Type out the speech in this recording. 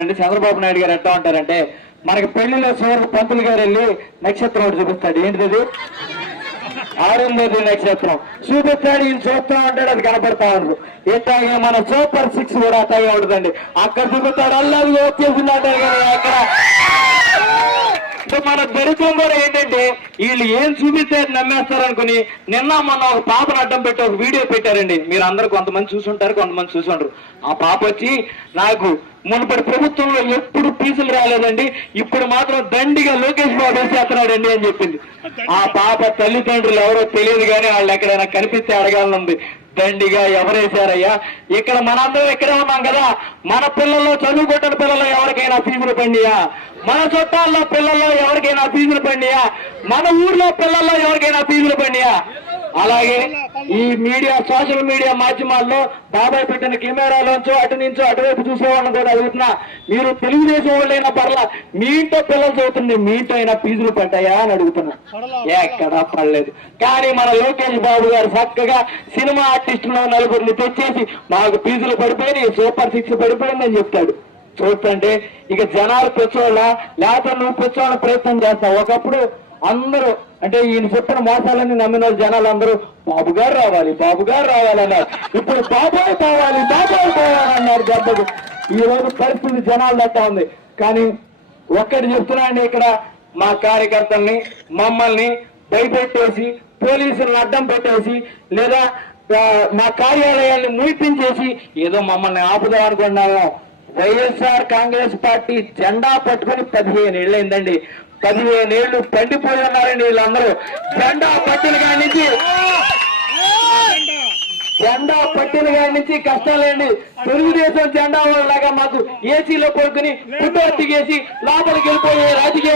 అంటే చంద్రబాబు నాయుడు గారు ఎట్లా ఉంటారంటే మనకి పెళ్ళిలో చివరికి పంతులు గారు వెళ్ళి నక్షత్రం ఒకటి చూపిస్తాడు. ఏంటిది ఆరుందది నక్షత్రం. చూపిస్తాడు ఈయన చూస్తా ఉంటాడు అది కనపడతా ఉండదు. ఇట్లాగే మన సూపర్ సిక్స్ కూడా అట్లాగే ఉంటుందండి. అక్కడ చూపిస్తాడు అల్లాది వచ్చేసింది అంటారు కదా అక్కడ మన దరిద్రం కూడా ఏంటంటే వీళ్ళు ఏం చూపిస్తే అది నమ్మేస్తారు అనుకుని నిన్న మొన్న ఒక పాపను అడ్డం పెట్టి ఒక వీడియో పెట్టారండి. మీరు అందరు కొంతమంది చూసుంటారు కొంతమంది చూసుంటారు ఆ పాప వచ్చి నాకు మునుపటి ప్రభుత్వంలో ఎప్పుడు ఫీజులు రాలేదండి. ఇప్పుడు మాత్రం దండిగా లోకేష్ బాబు వేసేస్తున్నాడండి అని చెప్పింది. ఆ పాప తల్లిదండ్రులు ఎవరో తెలియదు కానీ వాళ్ళు ఎక్కడైనా కనిపిస్తే అడగాలనుంది. దండిగా ఎవరేశారయ్యా? ఇక్కడ మనందరం ఎక్కడే ఉన్నాం కదా. మన పిల్లల్లో చదువుకుంటున్న పిల్లల్లో ఎవరికైనా ఫీజులు పండియా మన చుట్టాల్లో పిల్లల్లో ఎవరికైనా ఫీజులు పండియా మన ఊర్లో పిల్లల్లో ఎవరికైనా ఫీజులు పండియా అలాగే ఈ మీడియా సోషల్ మీడియా మాధ్యమాల్లో బాబాయ్ పెట్టిన కెమెరాలోంచో అటు నుంచో అటువైపు చూసేవాళ్ళని కూడా అడుగుతున్నా మీరు తెలుగుదేశం వాళ్ళైనా పర్లా మీ ఇంట్లో పిల్లలు చదువుతుంది మీ ఇంట్లో అయినా ఫీజులు పడ్డాయా అని అడుగుతున్నా. ఎక్కడా పడలేదు. కానీ మన లోకేష్ బాబు గారు చక్కగా సినిమా ఆర్టిస్టులు నలుగురిని తెచ్చేసి మాకు ఫీజులు పడిపోయి సూపర్ సిక్స్ పడిపోయిందని చెప్తాడు. చూస్తుంటే ఇక జనాలు పెంచోళ్ళ? లేకపోతే నువ్వు పెంచోళ్ళ ప్రయత్నం చేస్తావు ఒకప్పుడు? అందరూ అంటే ఈయన చెప్పిన మోసాలని నమ్మిన జనాలు అందరూ బాబు గారు రావాలి బాబు గారు రావాలన్నారు ఇప్పుడు బాబాయ్ కావాలి బాబాయ్ కావాలన్నారు దెబ్బకు. ఈ రోజు పరిస్థితి జనాలు దట్టా ఉంది. కానీ ఒక్కటి చెప్తున్నాండి ఇక్కడ మా కార్యకర్తల్ని మమ్మల్ని భయపెట్టేసి పోలీసులను అడ్డం పెట్టేసి లేదా మా కార్యాలయాన్ని ముయిపించేసి ఏదో మమ్మల్ని ఆపుదాం అనుకున్నాము వైఎస్ఆర్ కాంగ్రెస్ పార్టీ జెండా పట్టుకుని పదిహేను ఏళ్ళైందండి. పదిహేను ఏళ్ళు పండిపోయి ఉన్నారండి వీళ్ళందరూ జెండా పట్టిన కాడి నుంచి జెండా పట్టిన కాడి నుంచి కష్టాలేండి. తెలుగుదేశం జెండా వాళ్ళలాగా మాకు ఏసీలో పడుకుని ఫుడ్ దిగేసి లోపలికి వెళ్ళిపోయే రాజకీయ